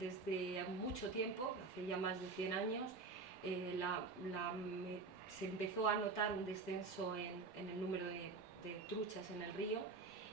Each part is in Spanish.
desde mucho tiempo, hace ya más de 100 años, se empezó a notar un descenso en el número de truchas en el río.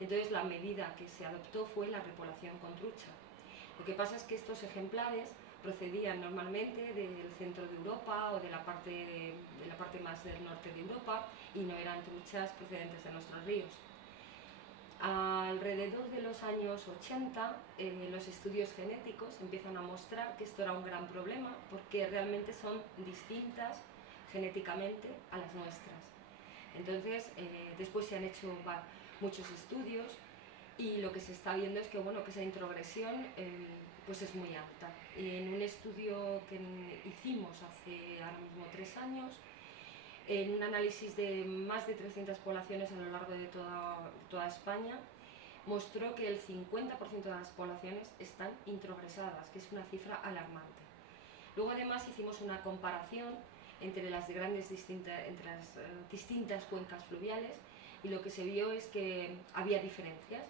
Entonces la medida que se adoptó fue la repoblación con trucha. Lo que pasa es que estos ejemplares procedían normalmente del centro de Europa o de la parte más del norte de Europa y no eran truchas procedentes de nuestros ríos. Alrededor de los años 80, los estudios genéticos empiezan a mostrar que esto era un gran problema porque realmente son distintas genéticamente a las nuestras. Entonces, después se han hecho muchos estudios y lo que se está viendo es que, bueno, que esa introgresión pues es muy alta. En un estudio que hicimos hace ahora mismo 3 años, en un análisis de más de 300 poblaciones a lo largo de toda España, mostró que el 50% de las poblaciones están introgresadas, que es una cifra alarmante. Luego además hicimos una comparación entre las distintas cuencas fluviales y lo que se vio es que había diferencias.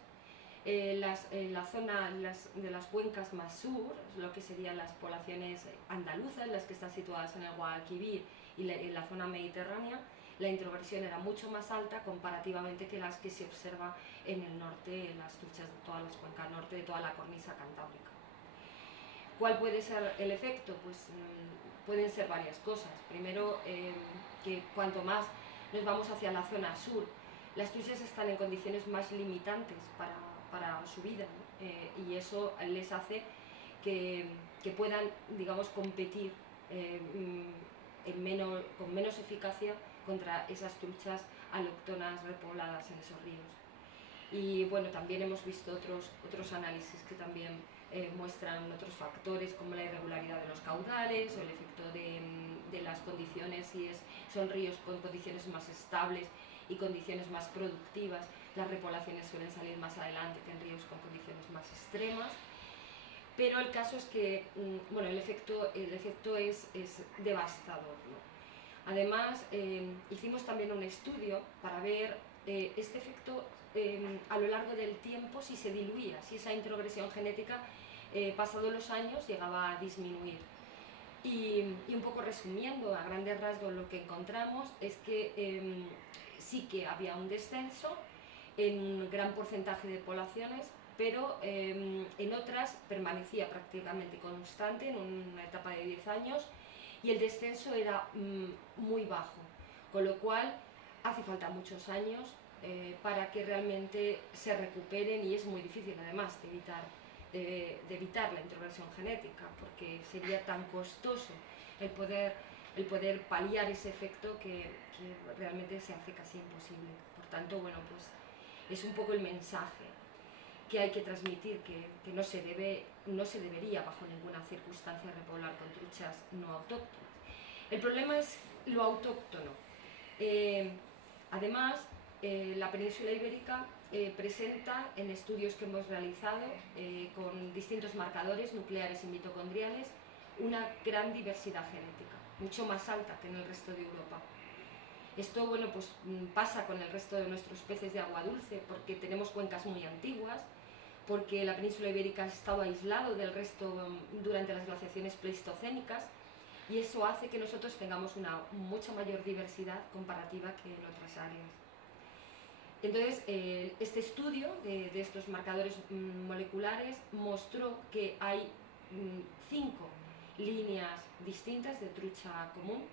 En la zona de las cuencas más sur, lo que serían las poblaciones andaluzas, las que están situadas en el Guadalquivir y en la zona mediterránea, la introgresión era mucho más alta comparativamente que las que se observa en el norte, en las truchas de todas las cuencas norte, de toda la cornisa cantábrica. ¿Cuál puede ser el efecto? Pues pueden ser varias cosas. Primero, que cuanto más nos vamos hacia la zona sur, las truchas están en condiciones más limitantes para su vida, ¿no? Y eso les hace que puedan, digamos, competir con menos eficacia contra esas truchas alóctonas repobladas en esos ríos. Y bueno, también hemos visto otros análisis que también muestran otros factores como la irregularidad de los caudales o el efecto de las condiciones, si son ríos con condiciones más estables y condiciones más productivas, las repoblaciones suelen salir más adelante que en ríos con condiciones más extremas. Pero el caso es que bueno, el efecto es devastador, ¿no? Además, hicimos también un estudio para ver este efecto a lo largo del tiempo, si se diluía, si esa introgresión genética pasados los años llegaba a disminuir. Y un poco resumiendo a grandes rasgos, lo que encontramos es que sí que había un descenso en un gran porcentaje de poblaciones, pero en otras permanecía prácticamente constante en una etapa de 10 años y el descenso era muy bajo, con lo cual hace falta muchos años para que realmente se recuperen, y es muy difícil además de evitar la introgresión genética, porque sería tan costoso el poder paliar ese efecto que realmente se hace casi imposible. Por tanto, bueno, pues es un poco el mensaje que hay que transmitir, que no se debería bajo ninguna circunstancia repoblar con truchas no autóctonas. El problema es lo autóctono. Además, la península ibérica presenta en estudios que hemos realizado con distintos marcadores nucleares y mitocondriales una gran diversidad genética, mucho más alta que en el resto de Europa. Esto, bueno, pues pasa con el resto de nuestros peces de agua dulce, porque tenemos cuencas muy antiguas, porque la península ibérica ha estado aislado del resto durante las glaciaciones pleistocénicas, y eso hace que nosotros tengamos una mucha mayor diversidad comparativa que en otras áreas. Entonces, este estudio de estos marcadores moleculares mostró que hay 5 líneas distintas de trucha común,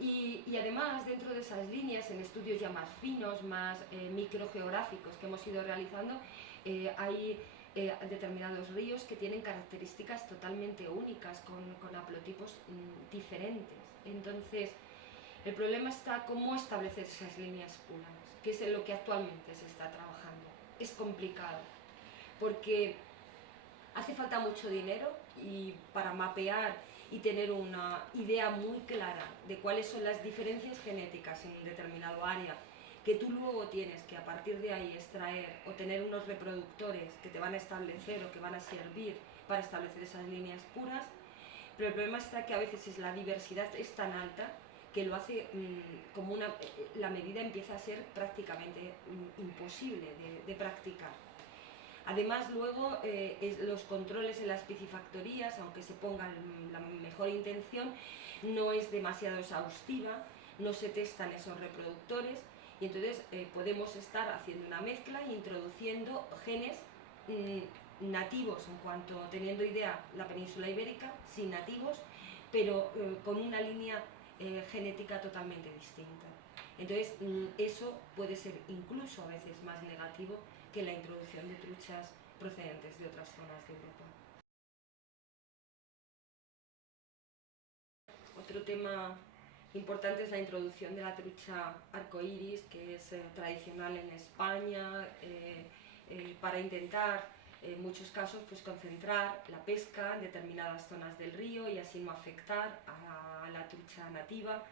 y además dentro de esas líneas, en estudios ya más finos, más microgeográficos que hemos ido realizando, hay determinados ríos que tienen características totalmente únicas, con haplotipos diferentes. Entonces, el problema está cómo establecer esas líneas puras, que es en lo que actualmente se está trabajando. Es complicado, porque hace falta mucho dinero y para mapear y tener una idea muy clara de cuáles son las diferencias genéticas en un determinado área, que tú luego tienes que a partir de ahí extraer o tener unos reproductores que te van a establecer o que van a servir para establecer esas líneas puras. Pero el problema está que a veces la diversidad es tan alta que lo hace la medida empieza a ser prácticamente imposible de practicar. Además, luego, los controles en las piscifactorías, aunque se pongan la mejor intención, no es demasiado exhaustiva, no se testan esos reproductores y entonces podemos estar haciendo una mezcla e introduciendo genes nativos, en cuanto teniendo idea la península ibérica, sin nativos, pero con una línea genética totalmente distinta. Entonces, eso puede ser incluso a veces más negativo que la introducción de truchas procedentes de otras zonas de Europa. Otro tema importante es la introducción de la trucha arcoíris, que es tradicional en España, para intentar, en muchos casos, pues, concentrar la pesca en determinadas zonas del río y así no afectar a la trucha nativa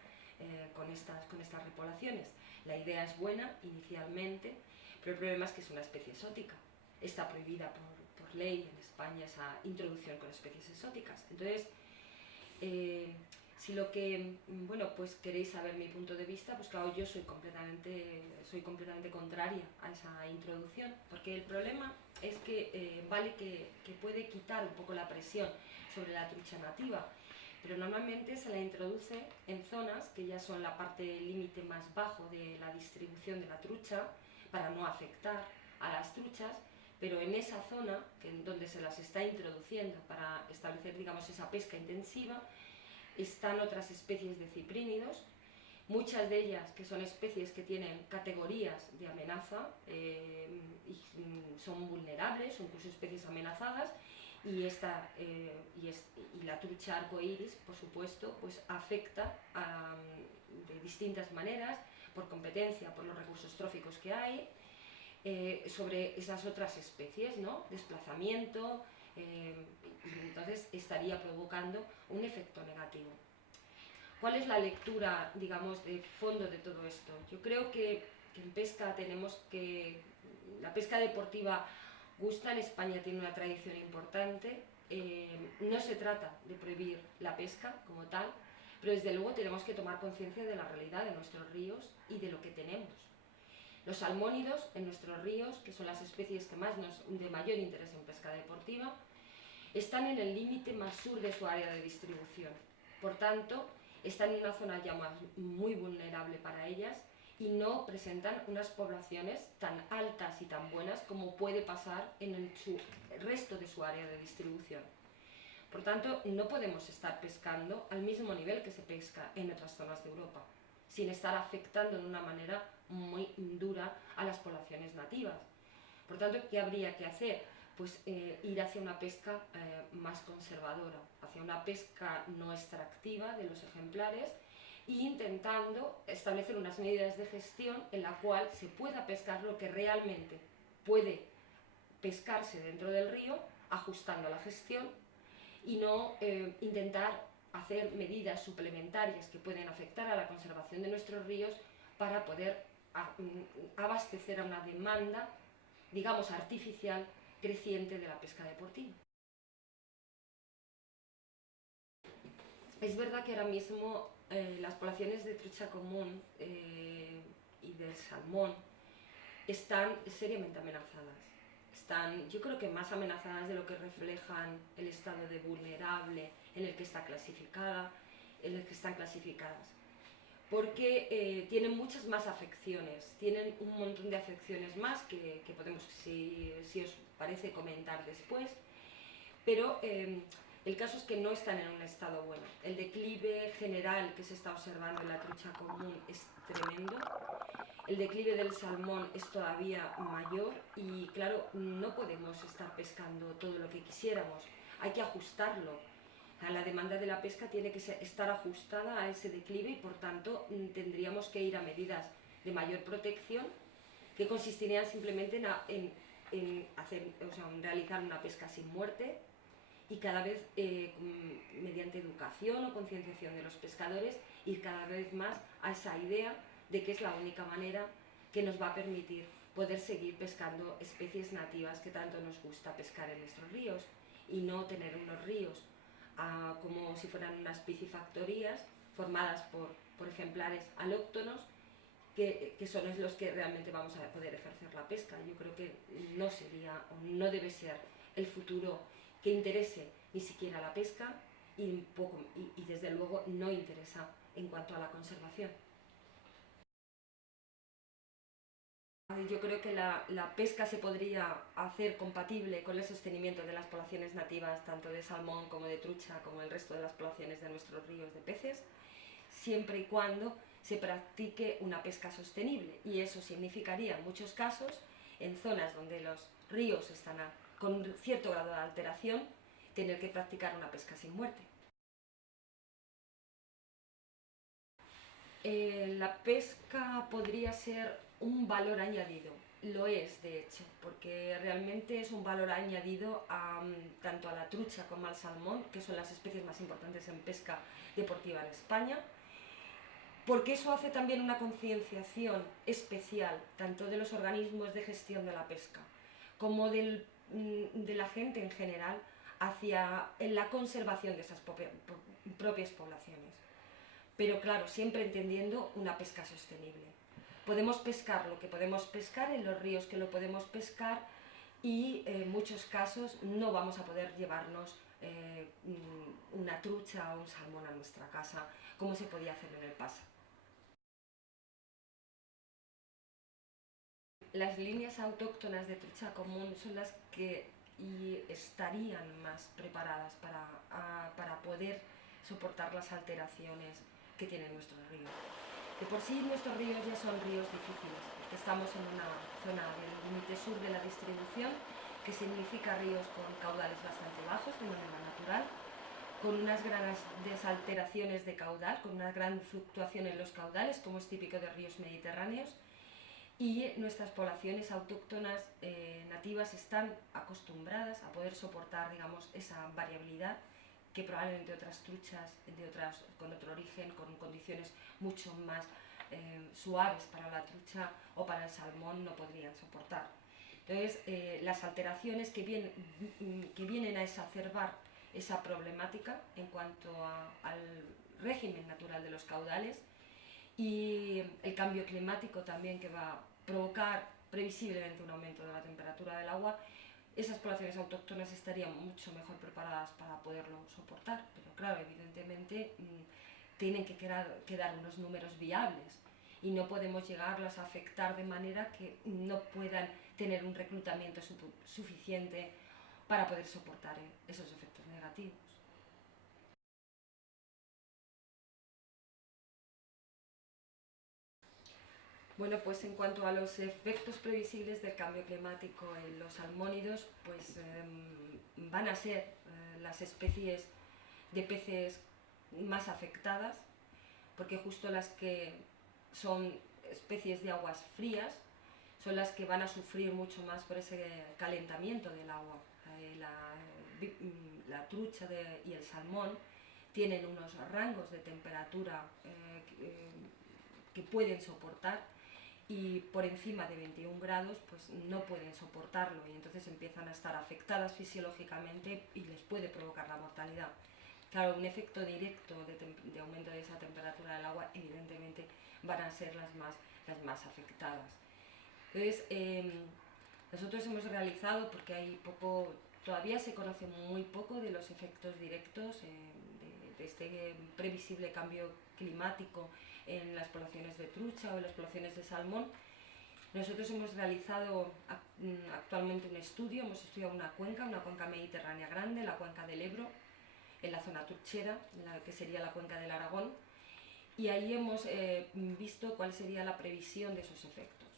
con estas repoblaciones. La idea es buena inicialmente, pero el problema es que es una especie exótica. Está prohibida por ley en España esa introducción con especies exóticas. Entonces, si lo que, bueno, pues queréis saber mi punto de vista, pues claro, yo soy completamente contraria a esa introducción, porque el problema es que vale que puede quitar un poco la presión sobre la trucha nativa, pero normalmente se la introduce en zonas que ya son la parte límite más bajo de la distribución de la trucha, para no afectar a las truchas, pero en esa zona donde se las está introduciendo para establecer, digamos, esa pesca intensiva, están otras especies de ciprínidos, muchas de ellas que son especies que tienen categorías de amenaza y son vulnerables, son incluso especies amenazadas, y la trucha arcoíris, por supuesto, pues afecta de distintas maneras, por competencia, por los recursos tróficos que hay, sobre esas otras especies, ¿no? Desplazamiento, y entonces estaría provocando un efecto negativo. ¿Cuál es la lectura, digamos, de fondo de todo esto? Yo creo que en pesca la pesca deportiva gusta, en España tiene una tradición importante, no se trata de prohibir la pesca como tal, pero desde luego tenemos que tomar conciencia de la realidad de nuestros ríos y de lo que tenemos. Los salmónidos en nuestros ríos, que son las especies de mayor interés en pesca deportiva, están en el límite más sur de su área de distribución. Por tanto, están en una zona ya muy vulnerable para ellas y no presentan unas poblaciones tan altas y tan buenas como puede pasar en el resto de su área de distribución. Por tanto, no podemos estar pescando al mismo nivel que se pesca en otras zonas de Europa, sin estar afectando de una manera muy dura a las poblaciones nativas. Por tanto, ¿qué habría que hacer? Pues ir hacia una pesca más conservadora, hacia una pesca no extractiva de los ejemplares e intentando establecer unas medidas de gestión en la cual se pueda pescar lo que realmente puede pescarse dentro del río, ajustando la gestión y no intentar hacer medidas suplementarias que pueden afectar a la conservación de nuestros ríos para poder abastecer a una demanda, digamos, artificial, creciente de la pesca deportiva. Es verdad que ahora mismo las poblaciones de trucha común y del salmón están seriamente amenazadas. Están, yo creo que más amenazadas de lo que reflejan el estado de vulnerable en el que están clasificadas, porque tienen muchas más afecciones, tienen un montón de afecciones más que podemos, si os parece, comentar después, pero el caso es que no están en un estado bueno. El declive general que se está observando en la trucha común es tremendo. El declive del salmón es todavía mayor y, claro, no podemos estar pescando todo lo que quisiéramos. Hay que ajustarlo. La demanda de la pesca tiene que estar ajustada a ese declive y, por tanto, tendríamos que ir a medidas de mayor protección que consistirían simplemente en realizar una pesca sin muerte y cada vez mediante educación o concienciación de los pescadores ir cada vez más a esa idea de que es la única manera que nos va a permitir poder seguir pescando especies nativas que tanto nos gusta pescar en nuestros ríos y no tener unos ríos como si fueran unas piscifactorías formadas por ejemplares alóctonos que son los que realmente vamos a poder ejercer la pesca. Yo creo que no sería o no debe ser el futuro que interese ni siquiera la pesca y desde luego no interesa en cuanto a la conservación. Yo creo que la pesca se podría hacer compatible con el sostenimiento de las poblaciones nativas, tanto de salmón como de trucha, como el resto de las poblaciones de nuestros ríos de peces, siempre y cuando se practique una pesca sostenible. Y eso significaría, en muchos casos, en zonas donde los ríos están con cierto grado de alteración, tener que practicar una pesca sin muerte. La pesca podría ser un valor añadido, lo es de hecho, porque realmente es un valor añadido tanto a la trucha como al salmón, que son las especies más importantes en pesca deportiva en España, porque eso hace también una concienciación especial, tanto de los organismos de gestión de la pesca, como de la gente en general, hacia la conservación de esas propias poblaciones. Pero claro, siempre entendiendo una pesca sostenible. Podemos pescar lo que podemos pescar en los ríos que lo podemos pescar y en muchos casos no vamos a poder llevarnos una trucha o un salmón a nuestra casa como se podía hacer en el pasado. Las líneas autóctonas de trucha común son las que estarían más preparadas para poder soportar las alteraciones que tienen nuestros ríos. De por sí nuestros ríos ya son ríos difíciles, porque estamos en una zona del límite sur de la distribución, que significa ríos con caudales bastante bajos de manera natural, con unas grandes alteraciones de caudal, con una gran fluctuación en los caudales, como es típico de ríos mediterráneos, y nuestras poblaciones autóctonas nativas están acostumbradas a poder soportar, digamos, esa variabilidad que probablemente otras truchas con otro origen, con condiciones mucho más suaves para la trucha o para el salmón no podrían soportar. Entonces, las alteraciones que vienen a exacerbar esa problemática en cuanto al régimen natural de los caudales y el cambio climático también, que va a provocar previsiblemente un aumento de la temperatura del agua, esas poblaciones autóctonas estarían mucho mejor preparadas para poderlo soportar. Pero claro, evidentemente tienen que quedar unos números viables y no podemos llegarlas a afectar de manera que no puedan tener un reclutamiento suficiente para poder soportar esos efectos negativos. Bueno, pues en cuanto a los efectos previsibles del cambio climático en los salmónidos, pues van a ser las especies de peces más afectadas, porque justo las que son especies de aguas frías son las que van a sufrir mucho más por ese calentamiento del agua. La trucha y el salmón tienen unos rangos de temperatura que pueden soportar, y por encima de 21 grados pues no pueden soportarlo y entonces empiezan a estar afectadas fisiológicamente y les puede provocar la mortalidad. Claro, un efecto directo de aumento de esa temperatura del agua evidentemente van a ser las más afectadas. Entonces, nosotros hemos realizado, porque todavía se conoce muy poco de los efectos directos de este previsible cambio climático en las poblaciones de trucha o en las poblaciones de salmón. Nosotros hemos realizado actualmente un estudio, hemos estudiado una cuenca mediterránea grande, la cuenca del Ebro, en la zona truchera, que sería la cuenca del Aragón, y ahí hemos visto cuál sería la previsión de esos efectos.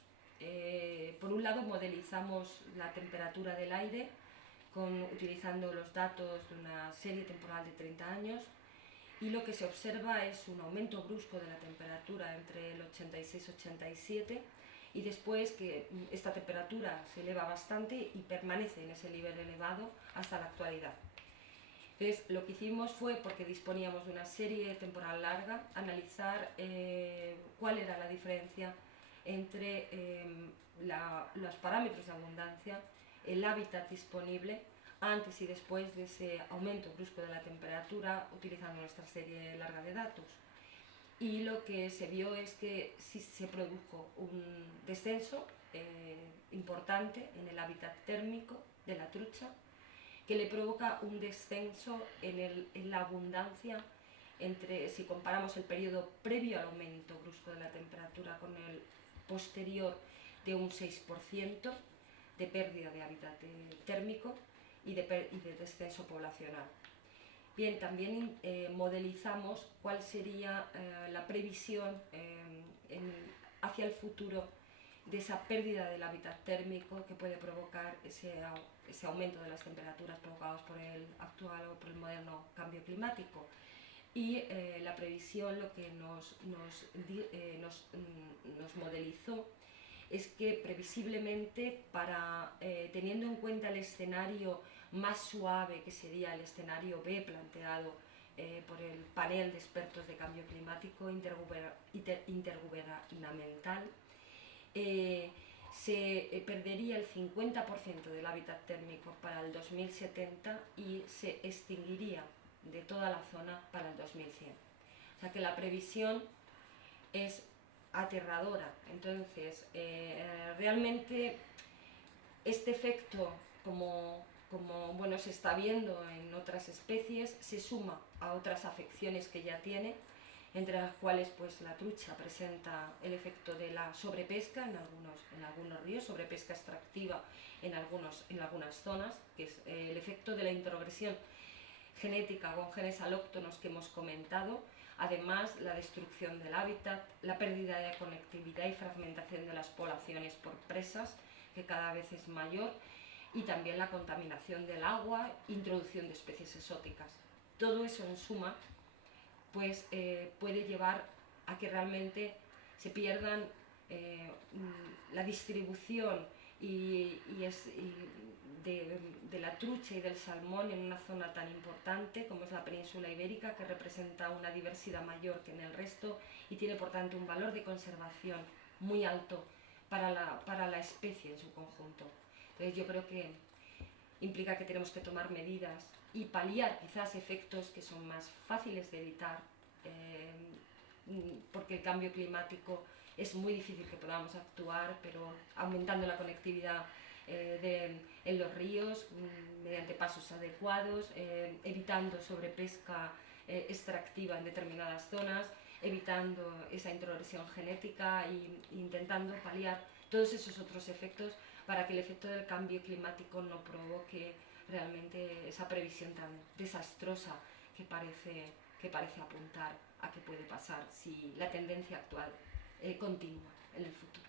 Por un lado, modelizamos la temperatura del aire utilizando los datos de una serie temporal de 30 años, y lo que se observa es un aumento brusco de la temperatura entre el 86 y 87, y después que esta temperatura se eleva bastante y permanece en ese nivel elevado hasta la actualidad. Entonces, lo que hicimos fue, porque disponíamos de una serie temporal larga, analizar cuál era la diferencia entre los parámetros de abundancia, el hábitat disponible antes y después de ese aumento brusco de la temperatura, utilizando nuestra serie larga de datos. y lo que se vio es que sí se produjo un descenso importante en el hábitat térmico de la trucha, que le provoca un descenso en la abundancia si comparamos el periodo previo al aumento brusco de la temperatura con el posterior, de un 6% de pérdida de hábitat térmico y de descenso poblacional. Bien, también modelizamos cuál sería la previsión hacia el futuro de esa pérdida del hábitat térmico que puede provocar ese aumento de las temperaturas provocados por el actual o por el moderno cambio climático. Y la previsión lo que nos modelizó es que previsiblemente, teniendo en cuenta el escenario más suave, que sería el escenario B planteado por el panel de expertos de cambio climático intergubernamental, se perdería el 50% del hábitat térmico para el 2070 y se extinguiría de toda la zona para el 2100. O sea que la previsión es aterradora. Entonces, realmente este efecto, como bueno, se está viendo en otras especies, se suma a otras afecciones que ya tiene, entre las cuales pues la trucha presenta el efecto de la sobrepesca en algunos ríos, sobrepesca extractiva en algunas zonas, que es el efecto de la introgresión genética con genes alóctonos que hemos comentado, además la destrucción del hábitat, la pérdida de conectividad y fragmentación de las poblaciones por presas, que cada vez es mayor, y también la contaminación del agua, introducción de especies exóticas. Todo eso en suma pues puede llevar a que realmente se pierdan la distribución de la trucha y del salmón en una zona tan importante como es la península ibérica, que representa una diversidad mayor que en el resto y tiene por tanto un valor de conservación muy alto para la especie en su conjunto. Entonces yo creo que implica que tenemos que tomar medidas y paliar quizás efectos que son más fáciles de evitar, porque el cambio climático es muy difícil que podamos actuar, pero aumentando la conectividad en los ríos mediante pasos adecuados, evitando sobrepesca extractiva en determinadas zonas, evitando esa introgresión genética e intentando paliar todos esos otros efectos para que el efecto del cambio climático no provoque realmente esa previsión tan desastrosa que parece apuntar a que puede pasar si la tendencia actual continúa en el futuro.